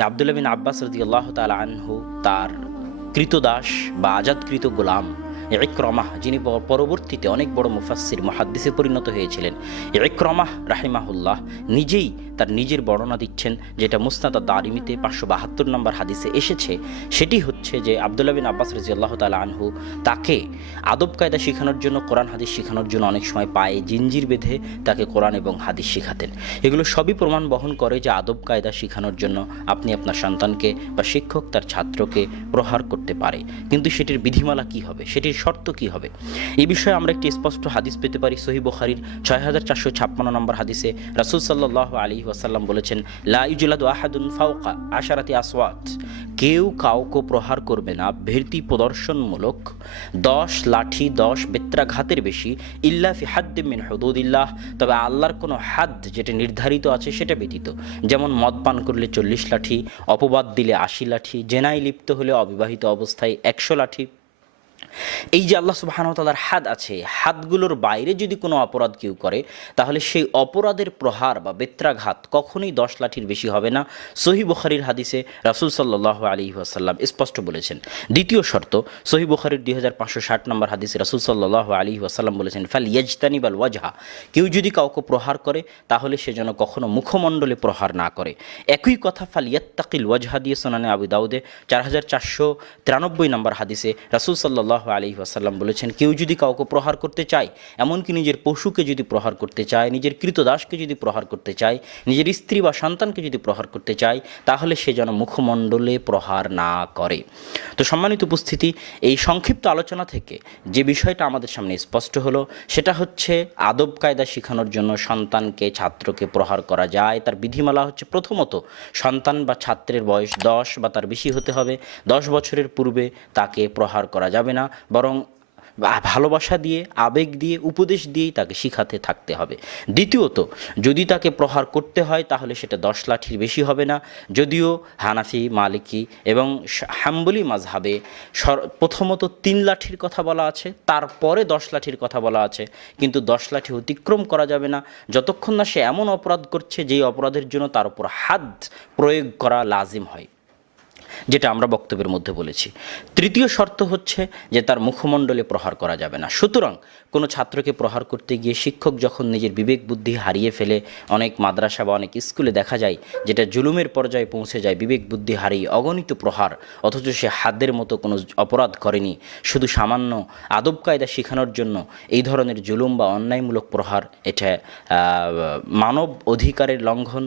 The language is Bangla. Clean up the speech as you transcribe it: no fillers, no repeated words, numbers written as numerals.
যে আব্দুল্লাহ বিন আব্বাস রাদিয়াল্লাহু তাআলা আনহু তার কৃতদাস বা আজাদকৃত গোলাম ইকরামাহ, যিনি পরবর্তীতে অনেক বড় মুফাসসির মুহাদ্দিসে পরিণত হয়েছিলেন, ইকরামাহ রাহিমাহুল্লাহ নিজেই তার নিজের বর্ণনা দিচ্ছেন, যেটা মুসনাদ আদ-দারিমিতে 572 নম্বর হাদিসে এসেছে। সেটি হচ্ছে যে আব্দুল্লাহ বিন আব্বাস রাদিয়াল্লাহু তাআলা আনহু তাকে আদব কায়দা শেখানোর জন্য, কোরআন হাদিস শেখানোর জন্য অনেক সময় পায়ে জিঞ্জির বেঁধে তাকে কোরআন এবং হাদিস শেখাতেন। এগুলো সবই প্রমাণ বহন করে যে আদব কায়দা শেখানোর জন্য আপনি আপনার সন্তানকে বা শিক্ষক তার ছাত্রকে প্রহার করতে পারে, কিন্তু সেটির বিধিমালা কি হবে, সেটির শর্ত কি হবে, এই বিষয়ে আমরা একটি স্পষ্ট হাদিস পেতে পারি। সহিহ বুখারীর 6456 নম্বর হাদিসে রাসূল সাল্লাল্লাহু আলাইহি ওয়াসাল্লাম বলেছেন, লা ইউজলাদু আহাদুন ফাওকা আশারাতি আসওয়াত, কেউ কাউকে প্রহার করবে না ভীতি প্রদর্শনমূলক 10 লাঠি 10 বেত্রাঘাতের বেশি, ইল্লা ফি হাদ্দিন মিন হুদুদিল্লাহ, তবে আল্লাহর কোনো হাদ যেটা নির্ধারিত আছে সেটা ব্যতীত। যেমন মদ পান করলে 40 লাঠি, অপবাদ দিলে 80 লাঠি, জেনায় লিপ্ত হলে অবিবাহিত অবস্থায় 100 লাঠি। এই যে আল্লাহ সুবহানাহু ওয়া তাআলার হাদ আছে, হাদগুলোর বাইরে যদি কোনো অপরাধ কেউ করে তাহলে সেই অপরাধের প্রহার বা বেত্রাঘাত কখনোই 10 লাঠির বেশি হবে না। সহিহ বুখারীর হাদিসে রাসূল সাল্লাল্লাহু আলাইহি ওয়াসাল্লাম স্পষ্ট বলেছেন। দ্বিতীয় শর্ত, সহিহ বুখারীর 2560 নম্বর হাদিসে রাসূল সাল্লাল্লাহু আলাইহি ওয়াসাল্লাম বলেছেন, ফাল ইয়াজতানিবাল ওয়াজহা, কেউ যদি কাউকে প্রহার করে তাহলে সে যেন কখনো মুখমণ্ডলে প্রহার না করে। একই কথা ফাল ইয়াত্তাকিল ওয়াজহা দিয়ে সুনানে আবু দাউদে 4493 নম্বর হাদিসে রাসূল সাল্লাল্লাহু আলাইহি ওয়াসাল্লাম বলেছেন, কেউ যদি কাউকে প্রহার করতে চায়, এমনকি নিজের পশুকে যদি প্রহার করতে চায়, নিজের কৃতদাসকে যদি প্রহার করতে চায়, নিজের স্ত্রী বা সন্তানকে যদি প্রহার করতে চায়, তাহলে সে যেন মুখমণ্ডলে প্রহার না করে। তো সম্মানিত উপস্থিতি, এই সংক্ষিপ্ত আলোচনা থেকে যে বিষয়টা আমাদের সামনে স্পষ্ট হলো সেটা হচ্ছে আদব কায়দা শেখানোর জন্য সন্তানকে ছাত্রকে প্রহার করা যায়। তার বিধিমালা হচ্ছে, প্রথমত সন্তান বা ছাত্রের বয়স 10 বা তার বেশি হতে হবে। 10 বছরের পূর্বে তাকে প্রহার করা যাবে না, বরং ভালোবাসা দিয়ে, আবেগ দিয়ে, উপদেশ দিয়েই তাকে শিখাতে থাকতে হবে। দ্বিতীয়ত, যদি তাকে প্রহার করতে হয় তাহলে সেটা 10 লাঠির বেশি হবে না। যদিও হানাফি, মালিকি এবং হাম্বলি মাযহাবে প্রথমত 3 লাঠির কথা বলা আছে, তারপরে 10 লাঠির কথা বলা আছে, কিন্তু 10 লাঠি অতিক্রম করা যাবে না যতক্ষণ না সে এমন অপরাধ করছে যেই অপরাধের জন্য তার উপর হাদ প্রয়োগ করা লাজিম হয়, যেটা আমরা বক্তব্যের মধ্যে বলেছি। তৃতীয় শর্ত হচ্ছে যে তার মুখমণ্ডলে প্রহার করা যাবে না। সুতরাং কোনো ছাত্রকে প্রহার করতে গিয়ে শিক্ষক যখন নিজের বিবেক বুদ্ধি হারিয়ে ফেলে, অনেক মাদ্রাসা বা অনেক স্কুলে দেখা যায় যেটা জুলুমের পর্যায়ে পৌঁছে যায়, বিবেক বুদ্ধি হারিয়ে অগণিত প্রহার, অথচ সে হাদের মতো কোনো অপরাধ করেনি, শুধু সামান্য আদব কায়দা শেখানোর জন্য এই ধরনের জুলুম বা অন্যায়মূলক প্রহার, এটা মানব অধিকারের লঙ্ঘন।